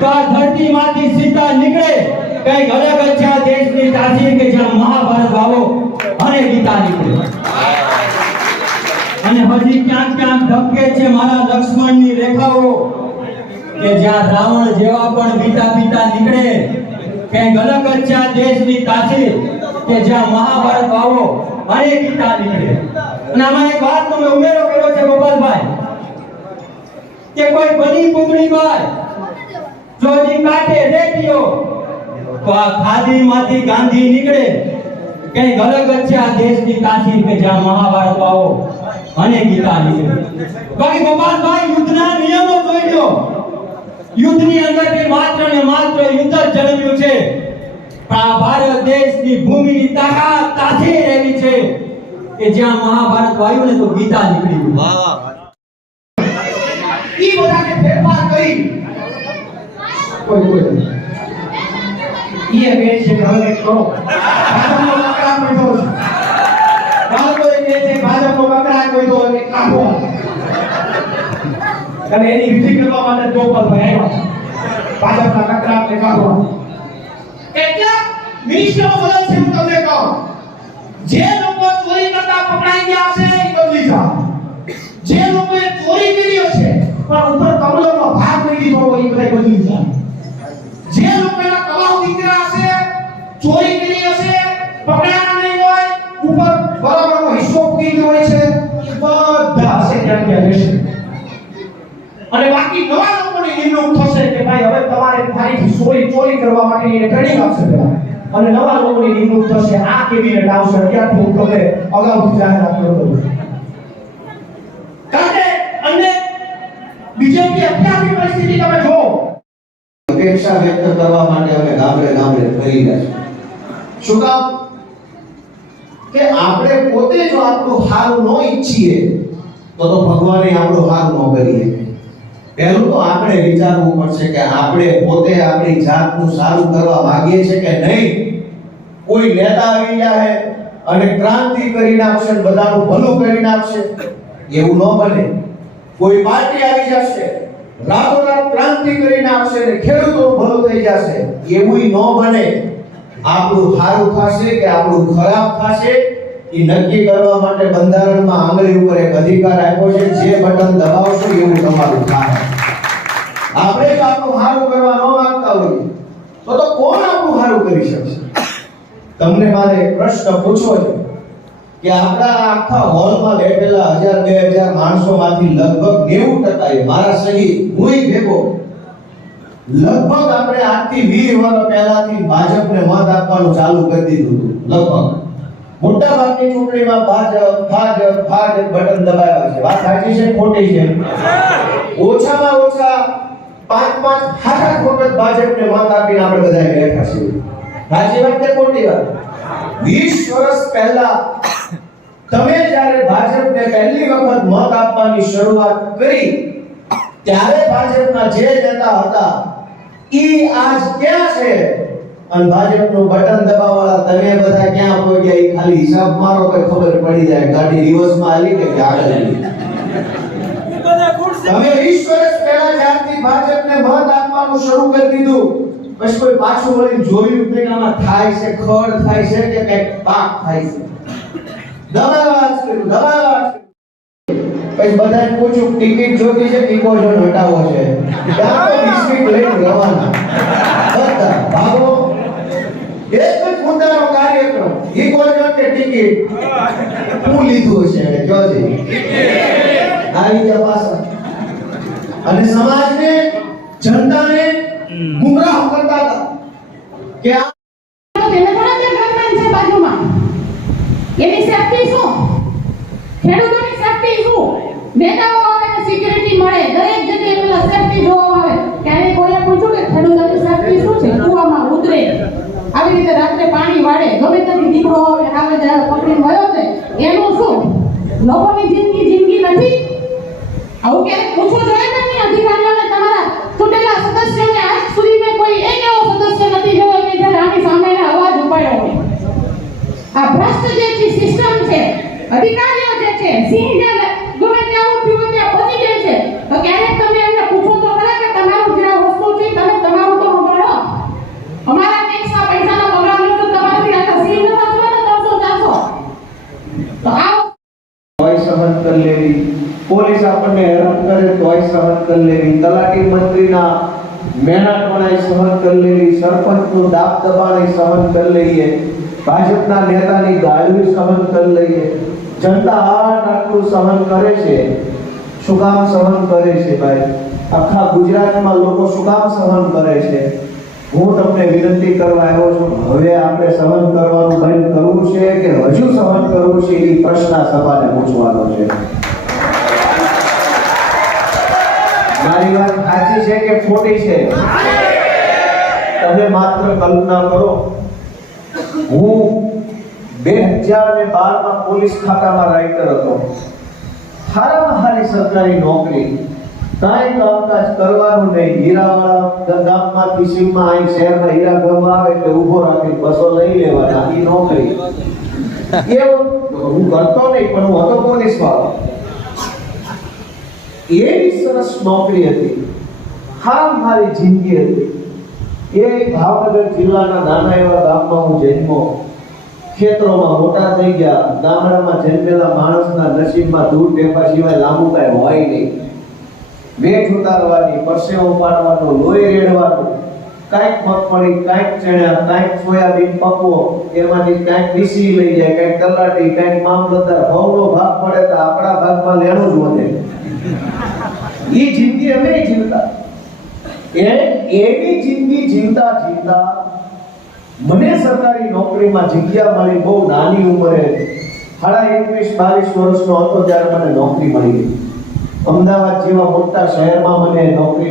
તો આ ધરતીમાંથી સીતા નીકળે કંઈક અલગ જ છે આ દેશની તાસીર કે જ્યાં મહાભારત વાવો અને ગીતા નીકળે. અને હજી ક્યાંક ક્યાંક ધબકે છે મારા લક્ષ્મણની રેખાઓ કે જ્યાં રાવણ જેવા પણ ગીતા પિતા નીકળે કંઈક અલગ જ છે આ દેશની તાસીર કે જ્યાં મહાભારત વાવો અને ગીતા નીકળે. અને આમાં એક વાત તમે ઉમેરો કર્યો છે ગોપાલભાઈ, કે કોઈ બની પુગણી બાય જો હજી કાઢે રેડિયો. તો આ ખાદીમાંથી ગાંધી નીકળે. કંઈક અલગ જ છે આ દેશની તાસીર કે જ્યાં મહાભારત આવો? અને ગીતા નીકળે. બાકી ગોપાલભાઈ, યુદ્ધના નિયમો જોઈ લો. યુદ્ધની કે માત્ર ને માત્ર યુદ્ધ જ જન્મ્યું છે. આ ભારત દેશની ભૂમિની તાકાત તાસીર એવી છે કે જ્યાં મહાભારત વાયુ ને તો ગીતા નીકળી વાહ વાહ ઈ બધાને ફેરફાર કરી કોઈ કોઈ. ઈ એ કહે છે કે હવે કરો ભાજપનો કકડાટ બેઠો છે બાળકો એ કહે છે ભાજપનો કકડાટ બેઠો છે કંઈક કાઢો અને એની વિધિ કરવા માટે ગોપાલભાઈ આવ્યા. ભાજપના કકડાટને કાઢવા કેટલા મિનિસ્ટરો બદલ છે હું તમને કહું. જે લોકો ચોરી કરતા પકડાઈ ગયા છે એ બદલી જાઓ. જે લોકોએ ચોરી કરી છે પણ ઉપર કમલોનો ભાગ નહીં દીધો હોય, એ બધા બદલી જાય. ચોરી કરી હશે પકડાણા નહીં હોય, ઉપર બરાબરનો હિસ્સો પૂરી હોય છે. બધા હશે ત્યાં ત્યાં રહેશે અને બાકી નવા લોકોની નિમણૂક થશે કે ભાઈ હવે તમારે ફરીથી ચોરી ચોરી કરવા માટેની ટ્રેનિંગ આપશે પહેલા. અને નવા લોકોની નિમણૂક થશે. આ કેબિનેટ આવશે. અત્યારથી હું તમને અગાઉથી જાહેરાત કરું છું. કારણ અને બીજેપી અત્યારની પરિસ્થિતિ તમે જો અપેક્ષા વ્યક્ત કરવા માટે અમે ગામડે ગામડે ફરી રહ્યા છીએ. શું કામ? કે આપણે પોતે જો આપણું હારું ન ઈચ્છીએ, તો તો ભગવાને આપણું હારું ન કરીએ. પહેલું તો આપણે વિચારવું પડશે કે આપણે પોતે આપણી જાતનું સારું કરવા માંગીએ છીએ કે નહીં. કોઈ નેતા આવી જાય અને ક્રાંતિ કરી નાખશે બધાનું ભલું કરી નાખશે. એવું ન બને. કોઈ પાર્ટી આવી જશે, રાતોરાત ક્રાંતિ કરી નાખશે ને ખેડૂતો ભલું થઈ જશે. એવું ન બને. આપણું સારું થશે કે આપણું ખરાબ થશે, એ નક્કી કરવા માટે બંધારણમાં આંગળી ઉપર એક અધિકાર આપ્યો છે. જે બટન દબાવશો એવું તમારું થાય આપણે જો આપણું સારું કરવા ન માંગતા હોઈએ. તો તો કોણ આપણું સારું કરી શકશે? તમને મારે પ્રશ્ન પૂછવો છે કે આપણા આખા હોલમાં બેઠેલા હજાર બે હજાર માણસોમાંથી લગભગ નેવું ટકા મારા સહિત હું ભેગો લગભગ આપણે આજથી વીસ વર્ષ પહેલાથી ભાજપને મત આપવાનું ચાલુ કરી દીધું હતું, લગભગ. મોટા ભાગની ચૂંટણીમાં ભાજપ ભાજપ ભાજપ બટન દબાવ્યા છે. વાત સાચી છે ખોટી છે? ઓછામાં ઓછા પાંચ પાંચ, સાત, આઠ વખત ભાજપને મત આપીને આપણે બધા બેઠા છીએ. સાચી વાત કે ખોટી વાત? 20 વર્ષ પહેલા તમે જ્યારે ભાજપને પહેલી વખત મત આપવાની શરૂઆત કરી, ત્યારે ભાજપના જે નેતા હતા ઈ આજ ક્યાં છે? અને ભાજપનું બટન દબાવવાળા તમે બધા ક્યાં પહોંચ્યા ઈ ખાલી હિસાબ મારો કે ખબર પડી જાય. ગાડી રિવર્સમાં આલી કે આગળ આલી? તમે 20 વર્ષ પહેલા જ્યારથી ભાજપને મત આપવાનું શરૂ કરી દીધું. પછી કોઈ પાછું વળીને જોયું કે આમાં થાય છે ખડ થાય છે કે કંઈક પાક થાય છે? દબાવવા જ કર્યું દબાવા જ કર્યું. પછી બધા પૂછ્યું, ટિકિટ જોતી છે ડિપોઝિટ હટાવો છે? ત્યાં બિસ્કિટ લઈને રવાના. બધા, ભાગો. એક જ મુદ્દાનો કાર્યક્રમ, ડિપોઝિટ કે ટિકિટ? હું લીધું હશે જોજે. આવી ગયા પાછા. અને સમાજને, જનતાને ગુમરાહ કરતા હતા કે આ એની સેફટી શું? ખેડૂતોની નેતાઓ આવે ને સિક્યુરિટી મળે. દરેક જગ્યાએ પેલા સેફટી જોવા આવે. ત્યારે કોઈએ પૂછ્યું કે ખેડૂતોની સેફટી શું છે? કૂવામાં ઉતરે. આવી રીતે રાત્રે પાણી વાળે. ગમે ત્યાંથી દીકરો આવે આવે પકડીને વયો છે એનું શું? લોકોની જિંદગી જિંદગી નથી? આવું કે પૂછવું જોઈએ કે નહીં અધિકારીઓને તમારા ચૂંટેલા સદસ્યોને. આજ સુધી મેં કોઈ એક એવો સદસ્ય નથી જોયો કે જ્યારે આની સામેને અવાજ ઉપાડ્યો હોય. આ ભ્રષ્ટ જે સિસ્ટમ છે, અધિકારીઓ જે છે, સિંહ કરી લેવી. તલાટી મંત્રીના મહેનતપણાએ સહન કરી લેવી. સરપંચનું દાબ દબાણે સહન કરી લઈએ. ભાજપના નેતાની ગાળવી સહન કરી લઈએ. જનતા આટ આટલું સહન કરે છે. શું કામ સહન કરે છે ભાઈ? આખા ગુજરાતમાં લોકો શું કામ સહન કરે છે? હું તમને વિનંતી કરવા આવ્યો છું, હવે આપણે સહન કરવાનું બંધ કરવું છે કે હજુ સહન કરવું છે એ પ્રશ્ન સભાને પૂછવાનો છે? મારી વાત સાચી છે કે ખોટી છે? તમે માત્ર કલ્પના કરો. હું બે હજાર ને બારમાં પોલીસ ખાતામાં રાઇટર હતો. સારામાં સારી સરકારી નોકરી. કાંઈ કામકાજ કરવાનું નહીં. હીરાવાળા ગામમાંથી સીમમાં અહીં શહેરમાં હીરા ગમવા આવે એટલે ઊભો રાખી બસો લઈ લેવાના. એ નોકરી. એવું હું કરતો નહીં, પણ હું હતો પોલીસ વાળો એવી સરસ નોકરી હતી. હા મારી જિંદગી હતી. એ ભાવનગર જિલ્લાના નાના એવા ગામમાં હું જન્મો. ખેતરોમાં મોટા થઈ ગયા. ગામડામાં જન્મેલા માણસના નસીબમાં દૂર ટેપા સિવાય લાંબુ કાંઈ હોય નહીં. વેઠ ઉતારવાની પરસેવો પાડવાનો લોહી રેડવાનું, કાંઈક મગફળી કાંઈક ચણ્યા, કાંઈક સોયાબીન પકવો, એમાંથી કાંઈક ડીસી લઈ જાય, કાંઈક તલાટી, કાંઈક મામલતદાર, ભાવનો ભાગ પડે તો આપણા ભાગમાં લેણું જ વધે. એ જિંદગી અમે જીવતા. એ એવી જિંદગી જીવતા જીવતા મને સરકારી નોકરીમાં જગ્યા મળી બહુ નાની ઉંમરે. સાડા એકવીસ, બાવીસ વર્ષનો હતો ત્યારે મને નોકરી મળી. ગઈ અમદાવાદ જેવા મોટા શહેરમાં મને નોકરી